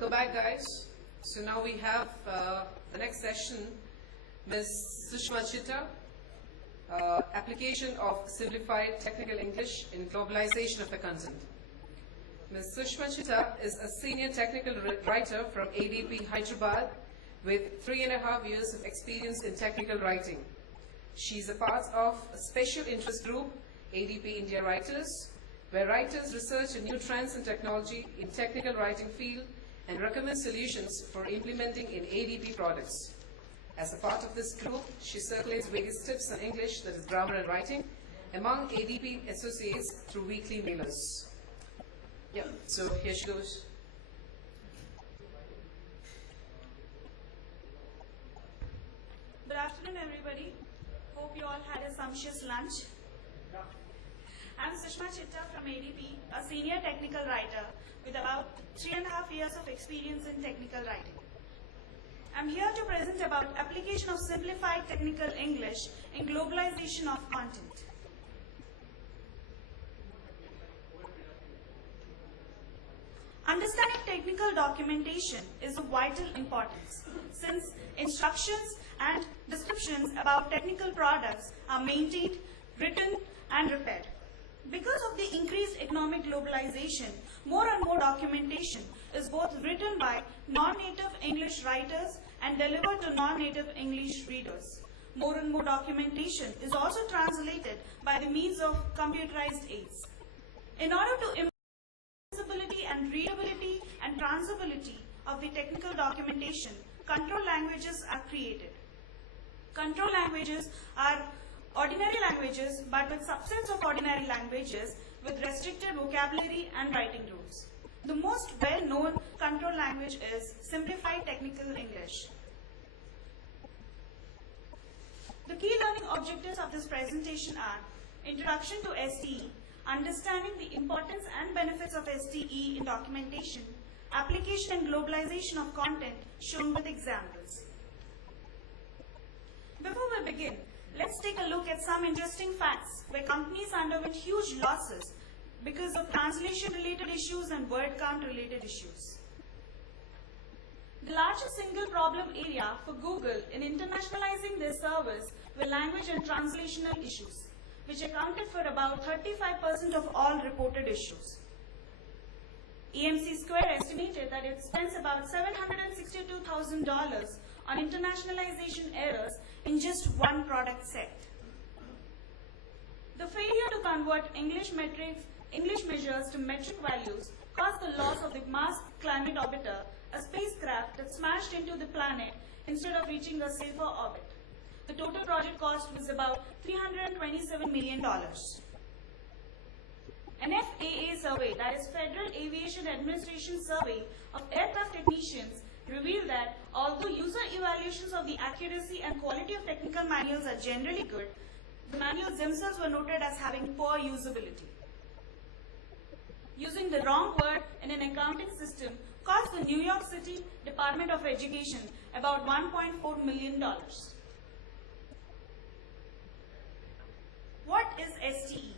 Welcome back, guys. So now we have the next session, Ms. Sushma Chitta, application of simplified technical English in globalization of the content. Ms. Sushma Chitta is a senior technical writer from ADP Hyderabad with 3.5 years of experience in technical writing. She's a part of a special interest group, ADP India Writers, where writers research new trends in technology in technical writing field and recommend solutions for implementing in ADP products. As a part of this group, she circulates various tips on English, that is grammar and writing, among ADP associates through weekly mailers. Yeah, so here she goes. Good afternoon, everybody. Hope you all had a sumptuous lunch. I'm Sushma Chitta from ADP, a senior technical writer with about 3.5 years of experience in technical writing. I'm here to present about application of simplified technical English in globalization of content. Understanding technical documentation is of vital importance since instructions and descriptions about technical products are maintained, written, and repaired. Because of the increased economic globalization, more and more documentation is both written by non-native English writers and delivered to non-native English readers. More and more documentation is also translated by the means of computerized aids. In order to improve accessibility and readability and transferability of the technical documentation, control languages are created. Control languages are ordinary languages, but with subsets of ordinary languages with restricted vocabulary and writing rules. The most well-known control language is Simplified Technical English. The key learning objectives of this presentation are Introduction to STE, understanding the importance and benefits of STE in documentation, application and globalization of content shown with examples. Before we begin, let's take a look at some interesting facts where companies underwent huge losses because of translation-related issues and word count-related issues. The largest single problem area for Google in internationalizing their service were language and translational issues, which accounted for about 35% of all reported issues. EMC Square estimated that it spends about $762,000 on internationalization errors in just one product set. The failure to convert English measures to metric values caused the loss of the Mars Climate Orbiter, a spacecraft that smashed into the planet instead of reaching a safer orbit. The total project cost was about $327 million. An FAA survey, that is Federal Aviation Administration survey of aircraft technicians, revealed that although user evaluations of the accuracy and quality of technical manuals are generally good, the manuals themselves were noted as having poor usability. Using the wrong word in an accounting system cost the New York City Department of Education about $1.4 million. What is STE?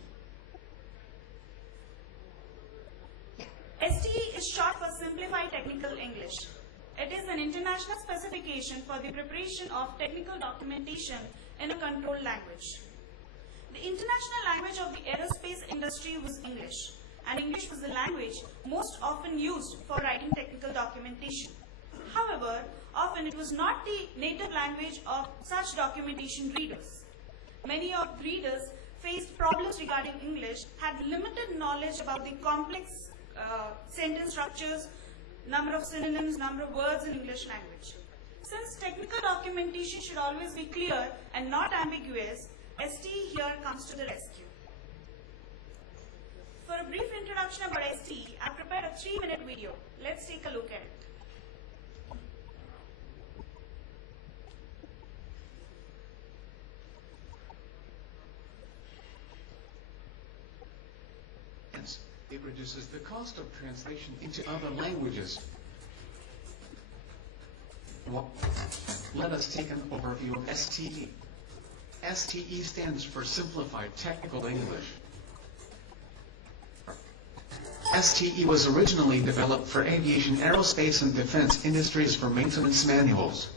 STE is short for Simplified Technical English. It is an international specification for the preparation of technical documentation in a controlled language. The international language of the aerospace industry was English, and English was the language most often used for writing technical documentation. However, often it was not the native language of such documentation readers. Many of the readers faced problems regarding English, had limited knowledge about the complex sentence structures, number of synonyms, number of words in English language. Since technical documentation should always be clear and not ambiguous, STE here comes to the rescue. For a brief introduction about STE, I prepared a 3-minute video. Let's take a look at it. It reduces the cost of translation into other languages. Well, let us take an overview of STE. STE stands for Simplified Technical English. STE was originally developed for aviation, aerospace, and defense industries for maintenance manuals.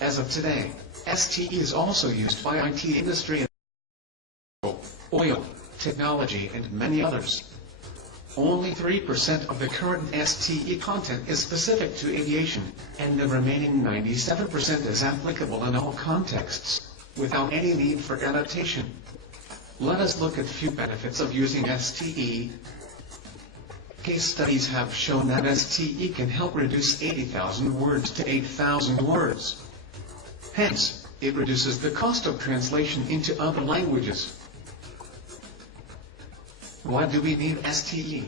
As of today, STE is also used by IT industry and oil, technology, and many others. Only 3% of the current STE content is specific to aviation, and the remaining 97% is applicable in all contexts, without any need for adaptation. Let us look at few benefits of using STE. Case studies have shown that STE can help reduce 80,000 words to 8,000 words. Hence, it reduces the cost of translation into other languages. Why do we need STE?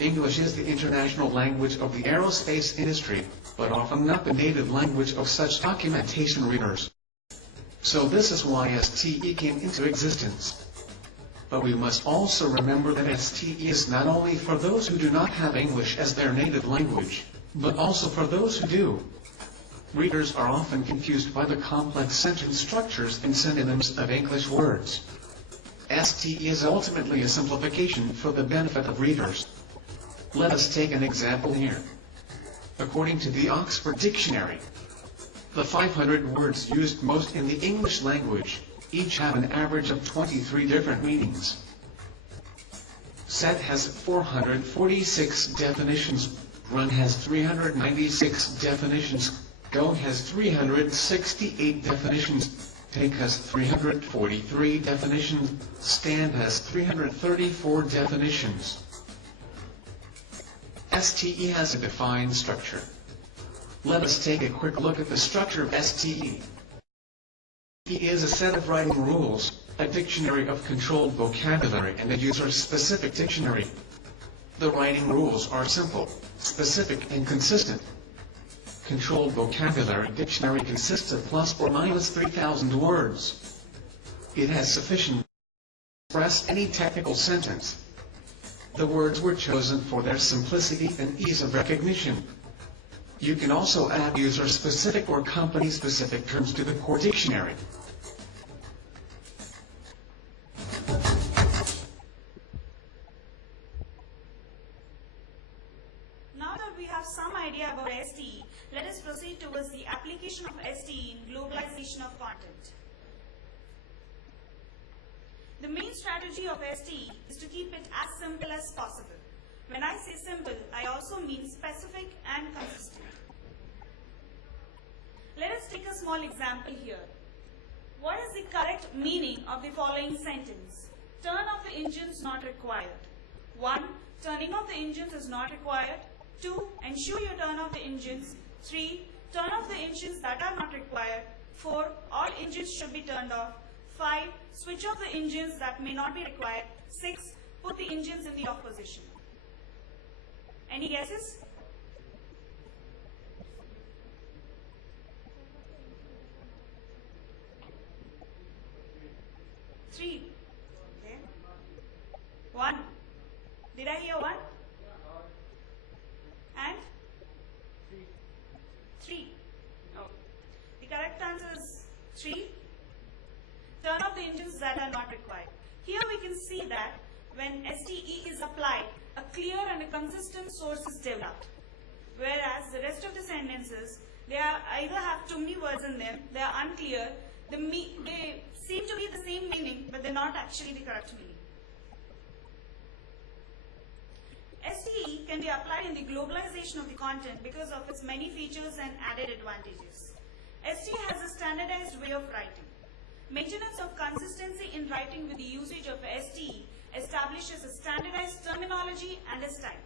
English is the international language of the aerospace industry, but often not the native language of such documentation readers. So this is why STE came into existence. But we must also remember that STE is not only for those who do not have English as their native language, but also for those who do. Readers are often confused by the complex sentence structures and synonyms of English words. STE is ultimately a simplification for the benefit of readers. Let us take an example here. According to the Oxford Dictionary, the 500 words used most in the English language each have an average of 23 different meanings. Set has 446 definitions, run has 396 definitions, go has 368 definitions, take has 343 definitions, stand has 334 definitions. STE has a defined structure. Let us take a quick look at the structure of STE. STE is a set of writing rules, a dictionary of controlled vocabulary, and a user-specific dictionary. The writing rules are simple, specific, and consistent. Controlled vocabulary dictionary consists of plus or minus 3,000 words. It has sufficient to express any technical sentence. The words were chosen for their simplicity and ease of recognition. You can also add user-specific or company-specific terms to the core dictionary. Now that we have some idea about STE, let us proceed towards the application of STE in globalization of content. The main strategy of STE is to keep it as simple as possible. When I say simple, I also mean specific and consistent. Let us take a small example here. What is the correct meaning of the following sentence? Turn off the engines not required. 1. Turning off the engines is not required. 2. Ensure you turn off the engines. 3. Turn off the engines that are not required. 4. All engines should be turned off. 5. Switch off the engines that may not be required. 6. Put the engines in the off position. Any guesses? Three. Okay. 1. Did I hear 1? And? 3. No. The correct answer is 3. Turn off the engines that are not required. Here we can see that when STE is applied, a clear and a consistent source is developed. Whereas the rest of the sentences, they are either have too many words in them, they are unclear, they seem to be the same meaning, but they're not actually the correct meaning. STE can be applied in the globalization of the content because of its many features and added advantages. STE has a standardized way of writing. Maintenance of consistency in writing with the usage of STE establishes a standardized terminology and a style.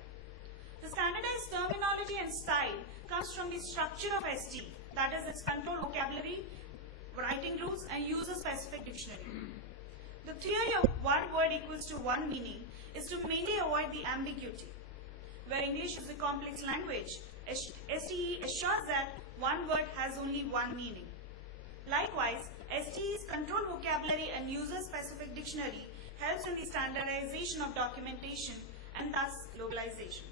The standardized terminology and style comes from the structure of STE, that is its control vocabulary, writing rules, and user-specific dictionary. The theory of one word equals to one meaning is to mainly avoid the ambiguity. Where English is a complex language, STE assures that one word has only one meaning. Likewise, STE's control vocabulary and user-specific dictionary helps in the standardization of documentation and thus globalization.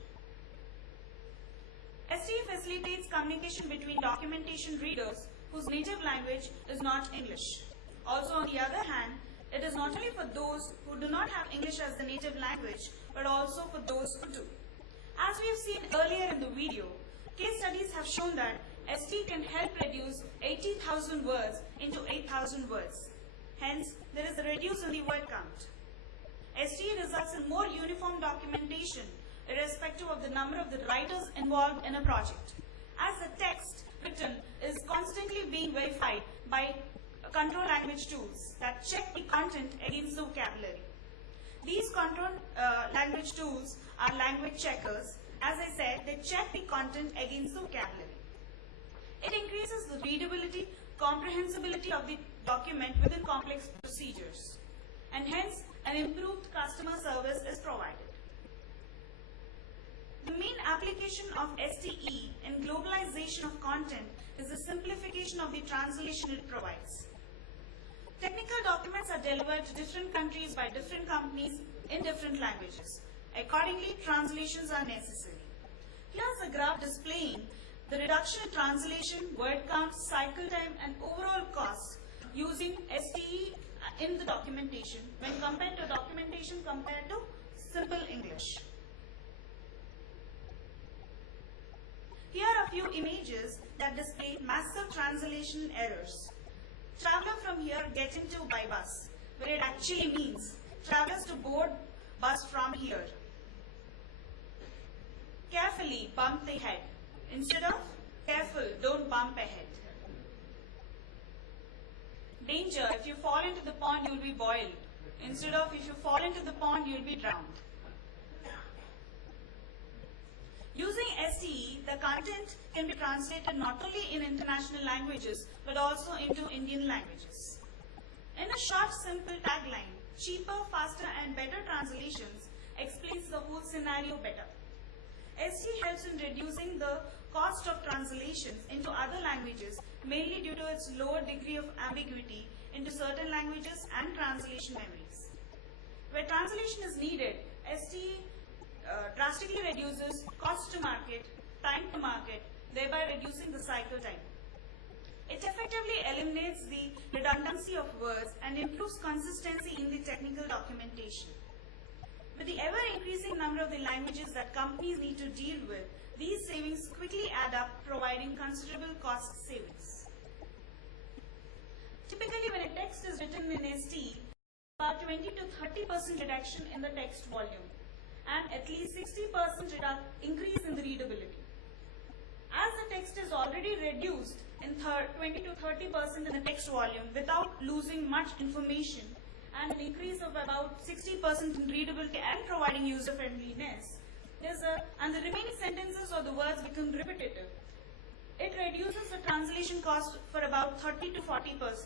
STE facilitates communication between documentation readers whose native language is not English. Also, on the other hand, It is not only for those who do not have English as the native language, but also for those who do. As we have seen earlier in the video, case studies have shown that ST can help reduce 80,000 words into 8,000 words. Hence, there is a reduce in the word count. ST results in more uniform documentation irrespective of the number of the writers involved in a project, as the text written is constantly being verified by control language tools that check the content against the vocabulary. These control language tools are language checkers. As I said, they check the content against the vocabulary. It increases the readability, comprehensibility of the document within complex procedures, and hence an improved customer service is provided. The main application of STE in globalization of content is the simplification of the translation it provides. Technical documents are delivered to different countries by different companies in different languages. Accordingly, translations are necessary. Here's a graph displaying the reduction in translation, word count, cycle time, and overall costs using STE in the documentation when compared to documentation compared to simple English. Here are a few images that display massive translation errors. Traveler from here get into by bus, where it actually means travelers to board bus from here. Carefully bump the head, instead of careful, don't bump ahead. Danger, if you fall into the pond, you'll be boiled, instead of if you fall into the pond, you'll be drowned. Using STE, the content can be translated not only in international languages, but also into Indian languages. In a short, simple tagline, cheaper, faster, and better translations explains the whole scenario better. STE helps in reducing the cost of translations into other languages, mainly due to its lower degree of ambiguity into certain languages and translation memories. Where translation is needed, STE drastically reduces cost to market, time to market, thereby reducing the cycle time. It effectively eliminates the redundancy of words and improves consistency in the technical documentation. With the ever-increasing number of the languages that companies need to deal with, these savings quickly add up, providing considerable cost savings. Typically, when a text is written in STE, about 20 to 30% reduction in the text volume, and at least 60% increase in the readability. As the text is already reduced in 20 to 30% in the text volume without losing much information, and an increase of about 60% in readability and providing user-friendliness, and the remaining sentences or the words become repetitive, it reduces the translation cost for about 30 to 40%.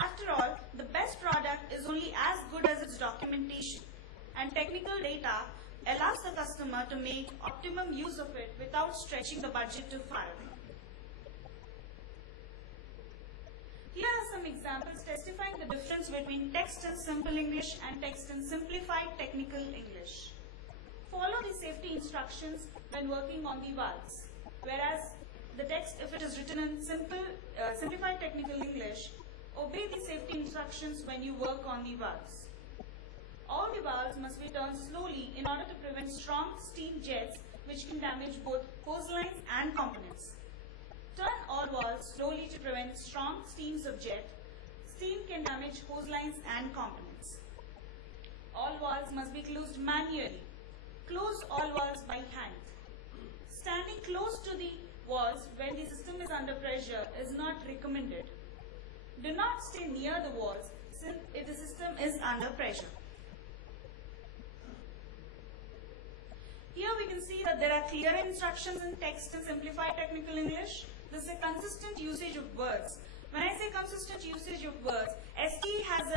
After all, the best product is only as good as its documentation, and technical data allows the customer to make optimum use of it without stretching the budget too far. Here are some examples testifying the difference between text in simple English and text in simplified technical English. Follow the safety instructions when working on the vowels, whereas the text, if it is written in simplified technical English, obey the safety instructions when you work on the vowels. All the vowels must be turned slowly in order to prevent strong steam jets which can damage both hose lines and components. Turn all vowels slowly to prevent strong steams of jet. Steam can damage hose lines and components. All vowels must be closed manually. Close all valves by hand. Standing close to the walls when the system is under pressure is not recommended. Do not stay near the walls since if the system is under pressure. Here we can see that there are clear instructions in text in simplified technical English. This is a consistent usage of words. When I say consistent usage of words, STE has a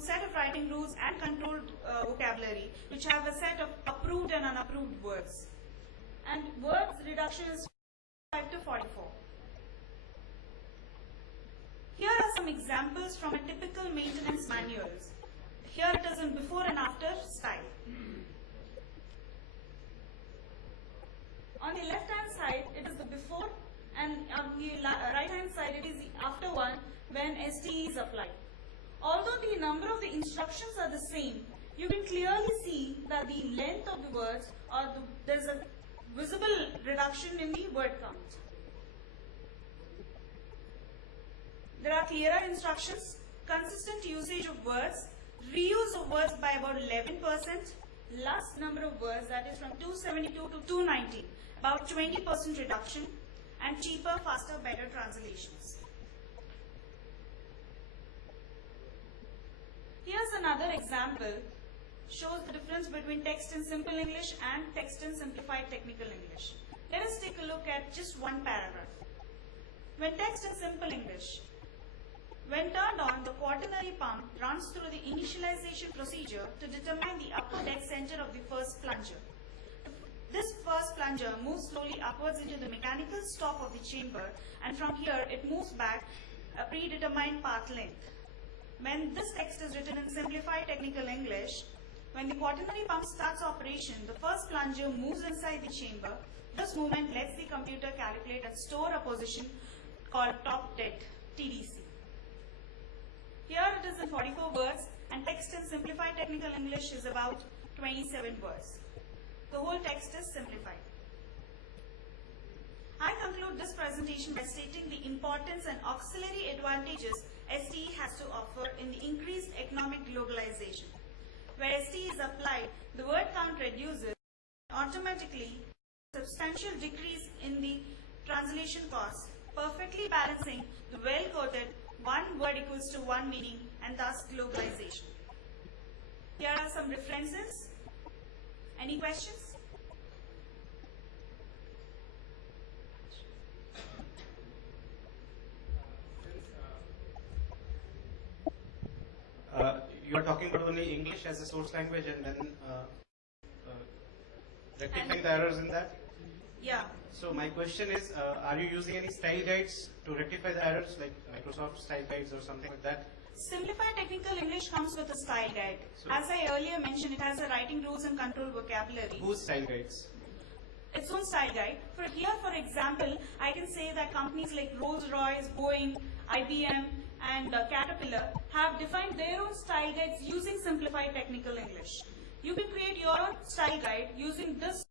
set of writing rules and controlled vocabulary, which have a set of approved and unapproved words. And words reduction is 5 to 44. Here are some examples from a typical maintenance manuals. Here it is in before and after style. On the left hand side, it is the before, and on the right hand side, it is the after one when STE is applied. Although the number of the instructions are the same, you can clearly see that the length of the words there's a visible reduction in the word count. There are clearer instructions, consistent usage of words, reuse of words by about 11%, last number of words, that is from 272 to 290, about 20% reduction, and cheaper, faster, better translations. Here's another example, shows the difference between text in simple English and text in simplified technical English. Let us take a look at just one paragraph. When text in simple English, when turned on, the quaternary pump runs through the initialization procedure to determine the upper deck center of the first plunger. This first plunger moves slowly upwards into the mechanical stop of the chamber, and from here it moves back a predetermined path length. When this text is written in simplified technical English, when the quaternary pump starts operation, the first plunger moves inside the chamber. This movement lets the computer calculate and store a position called top deck, TDC. Here it is in 44 words, and text in simplified technical English is about 27 words. The whole text is simplified. I conclude this presentation by stating the importance and auxiliary advantages STE has to offer in the increased economic globalization. Where STE is applied, the word count reduces, automatically substantial decrease in the translation costs, perfectly balancing the well-quoted one word equals to one meaning, and thus globalization. Here are some references. Any questions? You are talking about only English as a source language and then rectifying the errors in that? Yeah. So my question is, are you using any style guides to rectify the errors, like Microsoft style guides or something like that? Simplified technical English comes with a style guide. So as I earlier mentioned, it has a writing rules and control vocabulary. Whose style guides? Its own style guide. For example, I can say that companies like Rolls-Royce, Boeing, IBM, and Caterpillar have defined their own style guides using simplified technical English. You can create your own style guide using this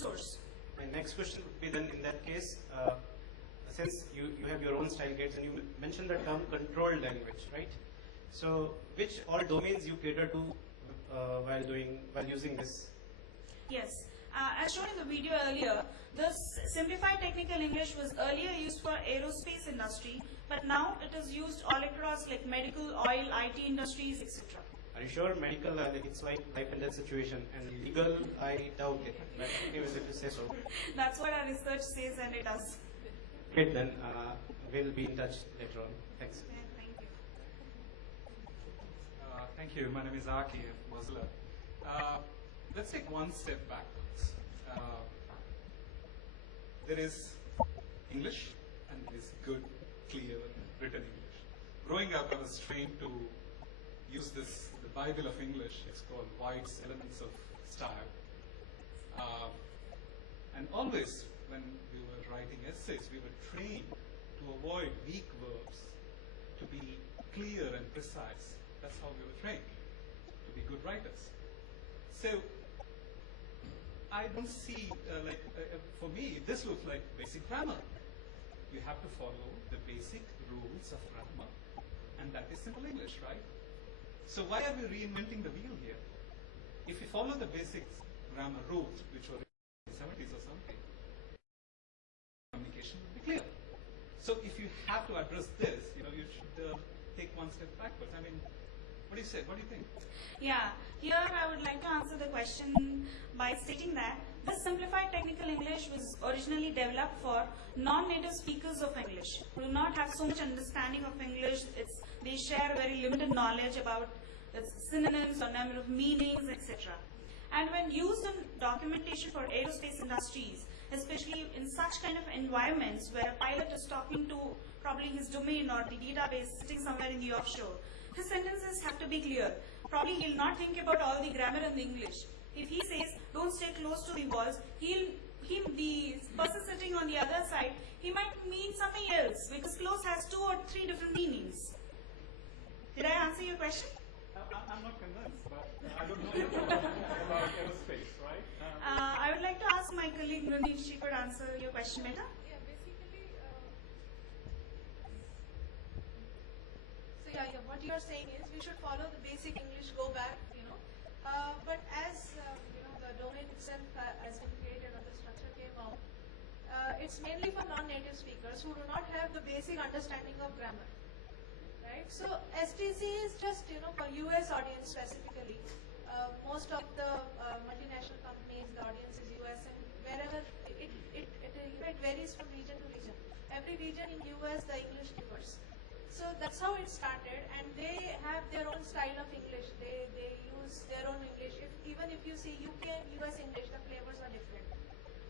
source. My next question would be then, in that case, since you have your own style guides and you mentioned the term controlled language, right? So which all domains you cater to while using this? Yes. As shown in the video earlier, the simplified technical English was earlier used for aerospace industry, but now it is used all across like medical, oil, IT industries, etc. Are you sure medical, it's like life and death situation, and legal, I doubt it, but anyway, if you say so. That's what our research says, and it does. Great, then we'll be in touch later on. Thanks. Yeah, thank you. Thank you. My name is Aki of Mozilla. Let's take one step backwards. There is English and there is good, clear, written English. Growing up, I was trained to use the Bible of English. It's called White's Elements of Style. And always, when we were writing essays, we were trained to avoid weak verbs, to be clear and precise. That's how we were trained, to be good writers. So, I don't see, for me, this looks like basic grammar. You have to follow the basic rules of grammar, and that is simple English, right? So why are we reinventing the wheel here? If we follow the basic grammar rules, which were in the 70s or something, communication will be clear. So if you have to address this, you should take one step backwards. I mean, what do you say? What do you think? Yeah, here I would like to answer the question by stating that this simplified technical English was originally developed for non-native speakers of English who do not have so much understanding of English. They share very limited knowledge about its synonyms or number of meanings, etc. And when used in documentation for aerospace industries, especially in such kind of environments where a pilot is talking to probably his domain or the database sitting somewhere in the offshore, his sentences have to be clear. Probably he'll not think about all the grammar and the English. If he says, don't stay close to the walls, the person sitting on the other side, he might mean something else, because close has 2 or 3 different meanings. Did I answer your question? I'm not convinced, but I don't know about aerospace, right? I would like to ask my colleague Nuni if she could answer your question better. Yeah, basically, so yeah, what you are saying is we should follow the basic English, go back, but as the domain itself has been created or the structure came out, it's mainly for non-native speakers who do not have the basic understanding of grammar, right? So STC is just for US audience specifically. Most of the multinational companies, the audience is US, and wherever it varies from region to region. Every region in US, the English differs. So that's how it started, and they have their own style of English. They use their own English. Even if you see UK and US English, the flavors are different,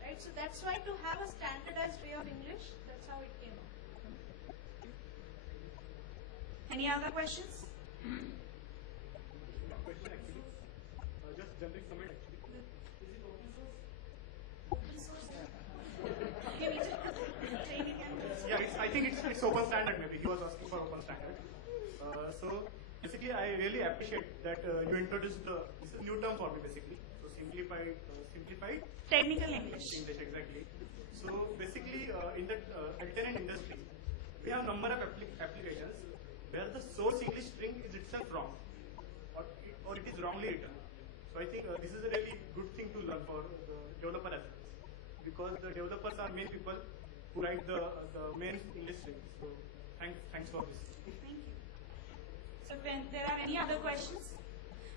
right? So that's why to have a standardized way of English, that's how it came out. Any other questions? Question actually, just generic comment actually. Okay, we just take it and Yeah, I think it's open standard maybe. He was asking for open standard. So basically I really appreciate that you introduced this is new term for me basically. So simplified technical English. English exactly. So basically in the alternate industry, we have number of applications where the source English string is itself wrong or it is wrongly written. So I think this is a really good thing to learn for the developer as well, because the developers are main people who write the main English strings. So thanks for this. Thank you. So when there are any other questions,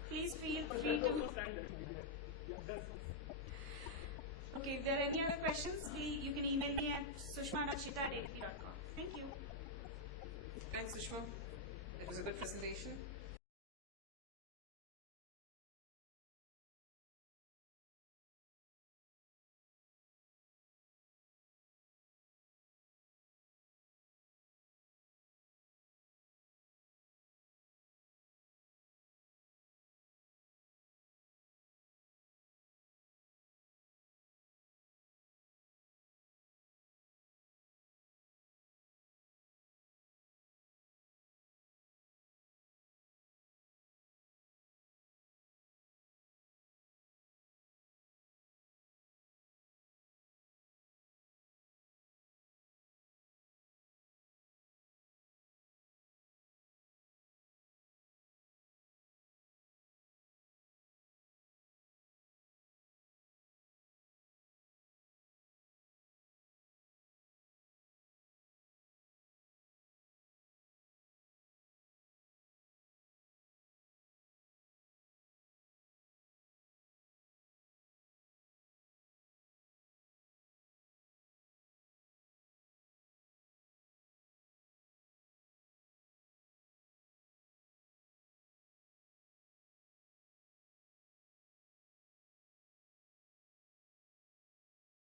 please feel free to. Okay, if there are any other questions, you can email me at sushma.chita@at.com. Thank you. Thanks, Sushma. It was a good presentation.